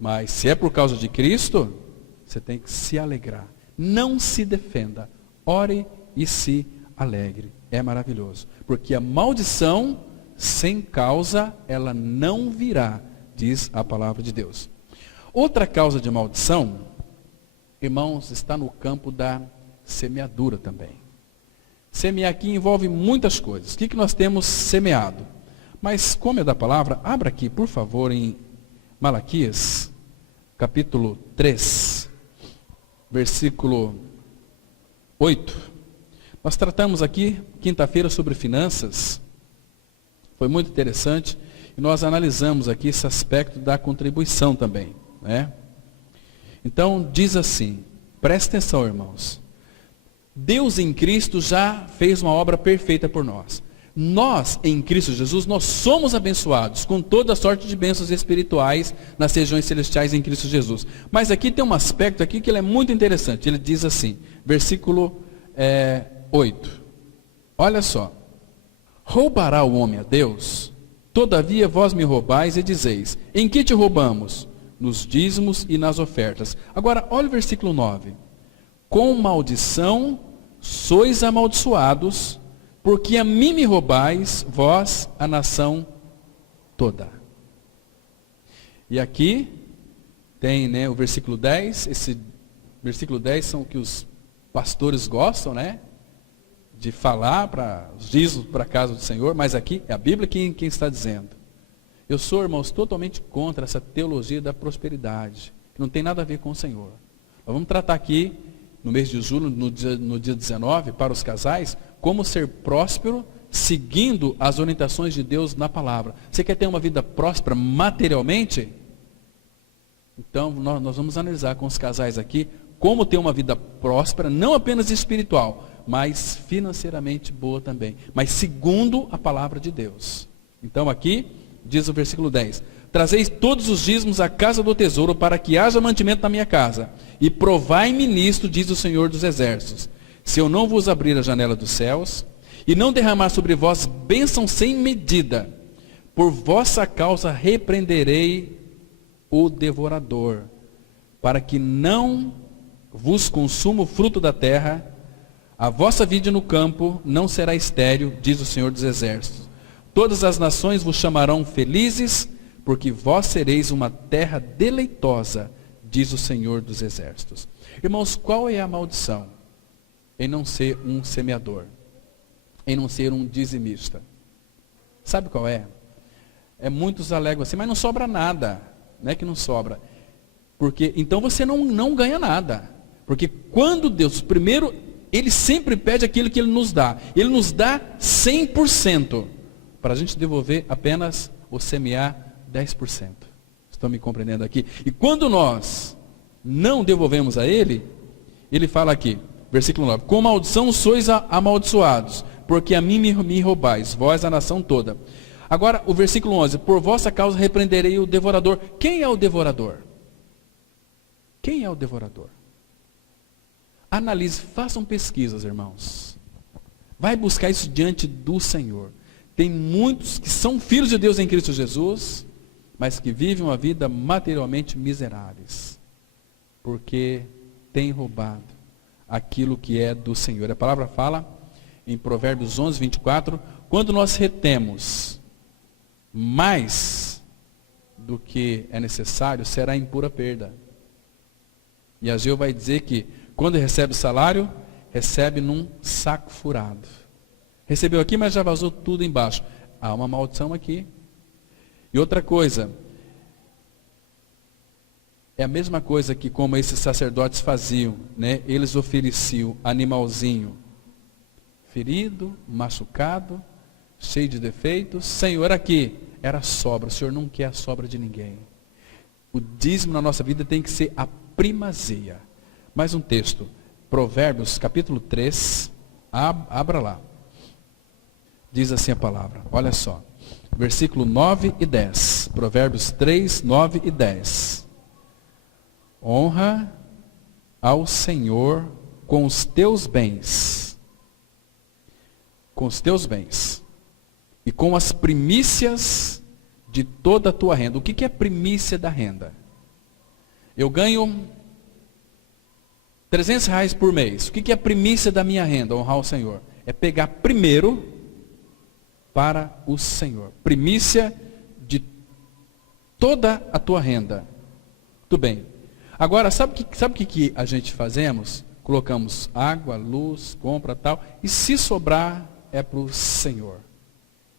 Mas se é por causa de Cristo, você tem que se alegrar. Não se defenda, ore e se alegre. É maravilhoso. Porque a maldição, sem causa, ela não virá, diz a palavra de Deus. Outra causa de maldição, irmãos, está no campo da semeadura também. Semear aqui envolve muitas coisas. O que nós temos semeado? Mas como é da palavra, abra aqui, por favor, em Malaquias, capítulo 3, versículo 8. Nós tratamos aqui, quinta-feira, sobre finanças. Foi muito interessante. E nós analisamos aqui esse aspecto da contribuição também, né? Então, diz assim, presta atenção, irmãos. Deus em Cristo já fez uma obra perfeita por nós. Nós, em Cristo Jesus, nós somos abençoados com toda sorte de bênçãos espirituais nas regiões celestiais em Cristo Jesus. Mas aqui tem um aspecto aqui que ele é muito interessante. Ele diz assim, versículo 8. Olha só. Roubará o homem a Deus? Todavia vós me roubais e dizeis, em que te roubamos? nos dízimos e nas ofertas. Agora, olha o versículo 9. Com maldição sois amaldiçoados, porque a mim me roubais, vós, a nação toda. E aqui tem, o versículo 10, esse versículo 10 são o que os pastores gostam, de falar para os dízimos para a casa do Senhor, mas aqui é a Bíblia quem está dizendo. Eu sou, irmãos, totalmente contra essa teologia da prosperidade, que não tem nada a ver com o Senhor. Nós vamos tratar aqui, no mês de julho, no dia 19, para os casais, como ser próspero, seguindo as orientações de Deus na palavra. Você quer ter uma vida próspera materialmente? Então, nós vamos analisar com os casais aqui, como ter uma vida próspera, não apenas espiritual, mas financeiramente boa também, mas segundo a palavra de Deus. Então aqui, diz o versículo 10, trazeis todos os dízimos à casa do tesouro, para que haja mantimento na minha casa, e provai-me nisto, diz o Senhor dos Exércitos, se eu não vos abrir a janela dos céus, e não derramar sobre vós bênção sem medida, por vossa causa repreenderei o devorador, para que não vos consuma o fruto da terra, a vossa vide no campo não será estéril, diz o Senhor dos Exércitos. Todas as nações vos chamarão felizes, porque vós sereis uma terra deleitosa, diz o Senhor dos Exércitos. Irmãos, qual é a maldição em não ser um semeador? Em não ser um dizimista? Sabe qual é? Muitos alegam assim, mas não sobra nada. Não é que não sobra. Porque, então você não ganha nada. Porque quando Deus, primeiro, Ele sempre pede aquilo que Ele nos dá. Ele nos dá 100%. Para a gente devolver apenas ou semear 10%. Estão me compreendendo aqui? E quando nós não devolvemos a Ele, Ele fala aqui, versículo 9. Com maldição sois amaldiçoados, porque a mim me roubais, vós a nação toda. Agora, o versículo 11. Por vossa causa repreenderei o devorador. Quem é o devorador? Quem é o devorador? Analise, façam pesquisas, irmãos. Vai buscar isso diante do Senhor. Tem muitos que são filhos de Deus em Cristo Jesus, mas que vivem uma vida materialmente miseráveis, porque têm roubado aquilo que é do Senhor. A palavra fala em Provérbios 11, 24, quando nós retemos mais do que é necessário, será em pura perda. E Ageu vai dizer que quando recebe o salário, recebe num saco furado. Recebeu aqui, mas já vazou tudo embaixo. Há uma maldição aqui. E outra coisa, é a mesma coisa que como esses sacerdotes faziam, eles ofereciam animalzinho ferido, machucado, cheio de defeitos. Senhor, aqui era sobra. O Senhor não quer a sobra de ninguém. O dízimo na nossa vida tem que ser a primazia. Mais um texto, Provérbios capítulo 3, abra lá. Diz assim a palavra, olha só, versículo 9 e 10, Provérbios 3, 9 e 10. Honra ao Senhor com os teus bens, e com as primícias de toda a tua renda. O que é primícia da renda? Eu ganho R$300 por mês. O que é a primícia da minha renda? Honrar o Senhor. É pegar primeiro para o Senhor. Primícia de toda a tua renda. Tudo bem. Agora, sabe o que a gente fazemos? Colocamos água, luz, compra tal. E se sobrar, é para o Senhor.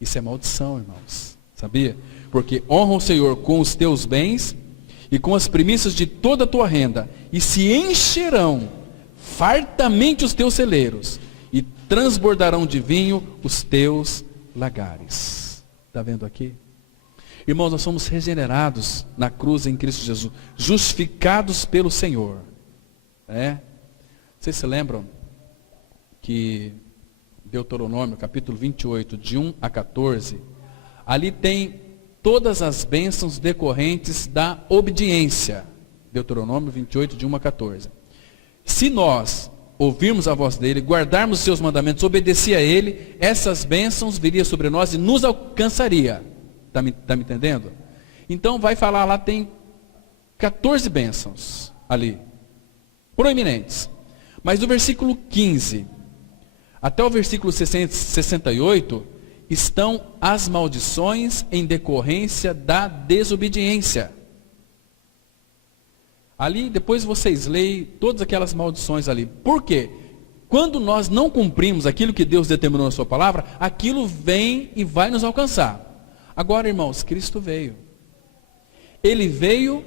Isso é maldição, irmãos. Sabia? Porque honra o Senhor com os teus bens e com as primícias de toda a tua renda, e se encherão fartamente os teus celeiros, e transbordarão de vinho os teus lagares. Está vendo aqui? Irmãos, nós somos regenerados na cruz em Cristo Jesus, justificados pelo Senhor. Vocês se lembram que Deuteronômio, capítulo 28, de 1 a 14, ali tem todas as bênçãos decorrentes da obediência. Deuteronômio 28, de 1 a 14. Se nós ouvirmos a voz dele, guardarmos os seus mandamentos, obedecer a ele, essas bênçãos viriam sobre nós e nos alcançaria. Está me entendendo? Então vai falar lá, tem 14 bênçãos ali, proeminentes. Mas do versículo 15 até o versículo 68 estão as maldições em decorrência da desobediência. Ali, depois vocês leem todas aquelas maldições ali. Por quê? Quando nós não cumprimos aquilo que Deus determinou na sua palavra, aquilo vem e vai nos alcançar. Agora, irmãos, Cristo veio. Ele veio,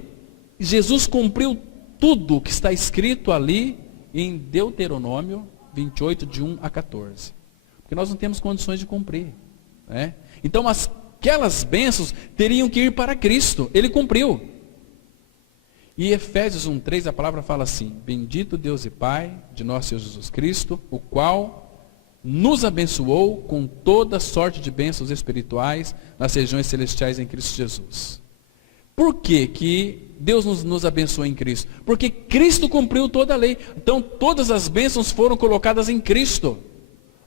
Jesus cumpriu tudo o que está escrito ali em Deuteronômio 28, de 1 a 14. Porque nós não temos condições de cumprir. Né? Então, aquelas bênçãos teriam que ir para Cristo. Ele cumpriu. E Efésios 1:3, a palavra fala assim: bendito Deus e Pai de nosso Senhor Jesus Cristo, o qual nos abençoou com toda sorte de bênçãos espirituais nas regiões celestiais em Cristo Jesus. Por que Deus nos abençoou em Cristo? Porque Cristo cumpriu toda a lei. Então todas as bênçãos foram colocadas em Cristo.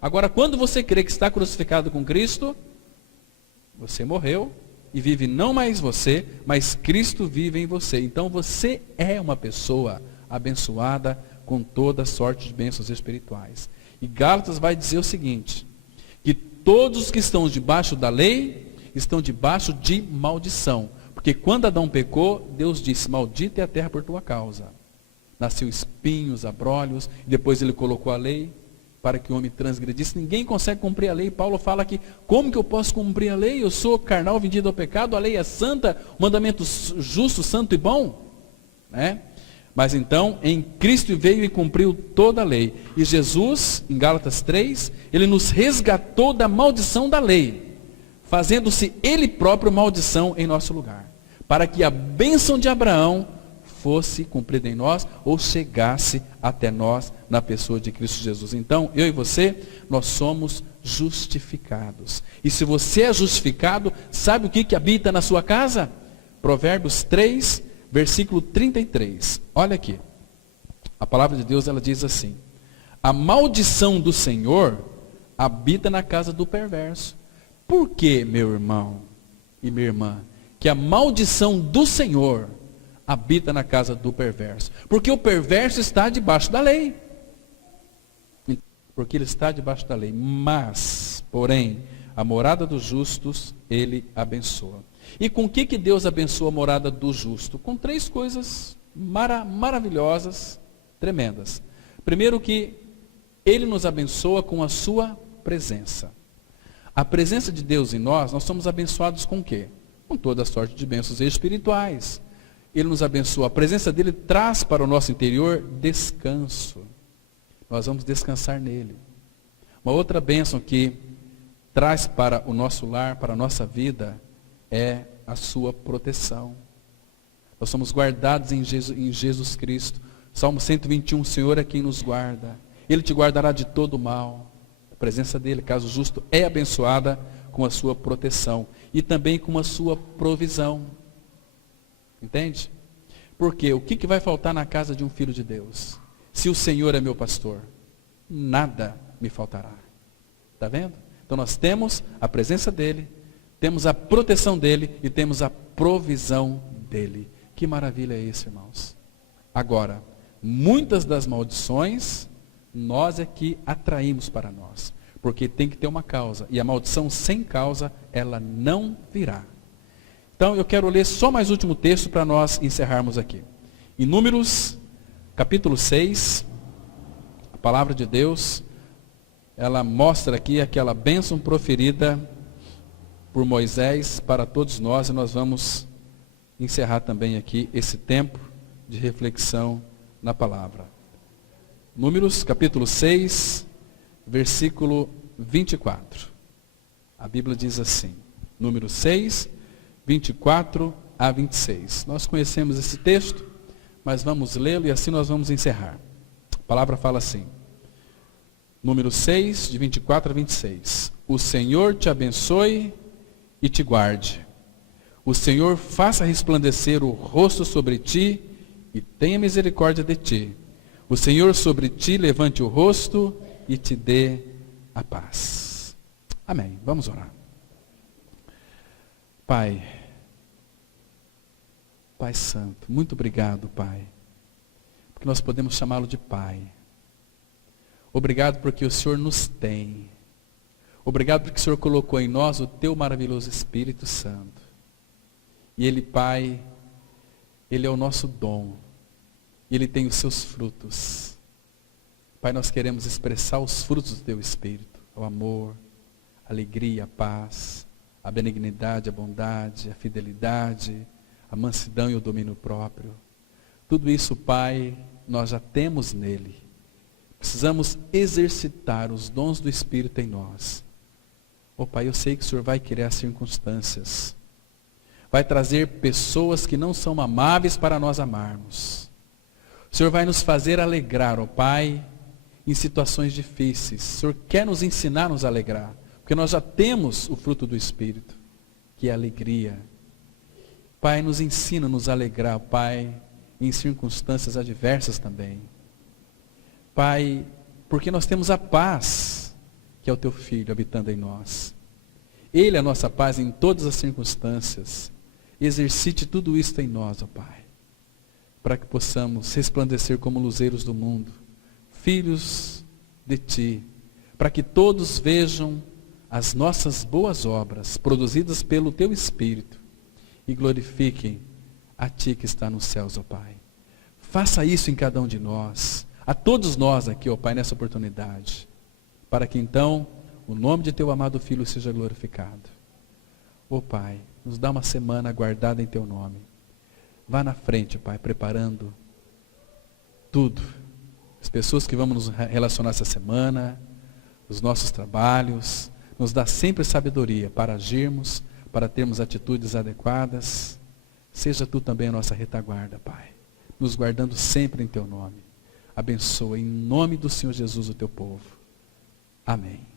Agora, quando você crê que está crucificado com Cristo, você morreu. E vive não mais você, mas Cristo vive em você. Então você é uma pessoa abençoada com toda sorte de bênçãos espirituais. E Gálatas vai dizer o seguinte: que todos que estão debaixo da lei estão debaixo de maldição. Porque quando Adão pecou, Deus disse: maldita é a terra por tua causa. Nasceu espinhos, abrolhos, e depois ele colocou a lei para que o homem transgredisse. Ninguém consegue cumprir a lei. Paulo fala que, como que eu posso cumprir a lei? Eu sou carnal, vendido ao pecado, a lei é santa, o mandamento justo, santo e bom. Né? Mas então, em Cristo veio e cumpriu toda a lei. E Jesus, em Gálatas 3, ele nos resgatou da maldição da lei, fazendo-se ele próprio maldição em nosso lugar, para que a bênção de Abraão fosse cumprida em nós, ou chegasse até nós na pessoa de Cristo Jesus. Então, eu e você, nós somos justificados. E se você é justificado, sabe o que habita na sua casa? Provérbios 3, versículo 33. Olha aqui. A palavra de Deus, ela diz assim: a maldição do Senhor habita na casa do perverso. Por que, meu irmão e minha irmã, que a maldição do Senhor habita na casa do perverso? Porque o perverso está debaixo da lei. Porque ele está debaixo da lei. Mas, porém, a morada dos justos, ele abençoa. E com que Deus abençoa a morada do justo? Com 3 coisas maravilhosas, tremendas. Primeiro, que ele nos abençoa com a sua presença. A presença de Deus em nós somos abençoados com o quê? Com toda a sorte de bênçãos espirituais. Ele nos abençoa. A presença dele traz para o nosso interior descanso. Nós vamos descansar nele. Uma outra bênção que traz para o nosso lar, para a nossa vida, é a sua proteção. Nós somos guardados em Jesus Cristo. Salmo 121, o Senhor é quem nos guarda. Ele te guardará de todo mal. A presença dele, caso justo, é abençoada com a sua proteção. E também com a sua provisão. Entende? Porque o que vai faltar na casa de um filho de Deus? Se o Senhor é meu pastor, nada me faltará. Está vendo? Então nós temos a presença dele, temos a proteção dele e temos a provisão dele. Que maravilha é isso, irmãos? Agora, muitas das maldições, nós é que atraímos para nós. Porque tem que ter uma causa. E a maldição sem causa, ela não virá. Então eu quero ler só mais último texto para nós encerrarmos aqui. Em Números, capítulo 6, a palavra de Deus, ela mostra aqui aquela bênção proferida por Moisés para todos nós, e nós vamos encerrar também aqui esse tempo de reflexão na palavra. Números, capítulo 6, versículo 24. A Bíblia diz assim, Números 6, 24 a 26. Nós conhecemos esse texto, mas vamos lê-lo e assim nós vamos encerrar. A palavra fala assim, Número 6, de 24 a 26. O Senhor te abençoe e te guarde. O Senhor faça resplandecer o rosto sobre ti e tenha misericórdia de ti. O Senhor sobre ti levante o rosto e te dê a paz. Amém. Vamos orar. Pai, Pai Santo, muito obrigado, Pai, porque nós podemos chamá-lo de Pai. Obrigado porque o Senhor nos tem. Obrigado porque o Senhor colocou em nós o teu maravilhoso Espírito Santo. E Ele, Pai, Ele é o nosso dom. E Ele tem os seus frutos. Pai, nós queremos expressar os frutos do teu Espírito. O amor, a alegria, a paz, a benignidade, a bondade, a fidelidade, a mansidão e o domínio próprio. Tudo isso, Pai, nós já temos nele. Precisamos exercitar os dons do Espírito em nós. Oh Pai, eu sei que o Senhor vai criar circunstâncias. Vai trazer pessoas que não são amáveis para nós amarmos. O Senhor vai nos fazer alegrar, oh Pai, em situações difíceis. O Senhor quer nos ensinar a nos alegrar. Porque nós já temos o fruto do Espírito, que é a alegria. Pai, nos ensina a nos alegrar, Pai, em circunstâncias adversas também. Pai, porque nós temos a paz, que é o teu Filho habitando em nós. Ele é a nossa paz em todas as circunstâncias. Exercite tudo isso em nós, ó Pai, para que possamos resplandecer como luzeiros do mundo, filhos de Ti, para que todos vejam as nossas boas obras, produzidas pelo Teu Espírito, e glorifiquem a Ti que está nos céus, ó Pai. Faça isso em cada um de nós, a todos nós aqui, ó Pai, nessa oportunidade, para que então o nome de Teu amado Filho seja glorificado. Ó Pai, nos dá uma semana guardada em Teu nome. Vá na frente, Pai, preparando tudo. As pessoas que vamos nos relacionar essa semana, os nossos trabalhos, nos dá sempre sabedoria para agirmos, para termos atitudes adequadas. Seja Tu também a nossa retaguarda, Pai, nos guardando sempre em Teu nome. Abençoa em nome do Senhor Jesus o Teu povo. Amém.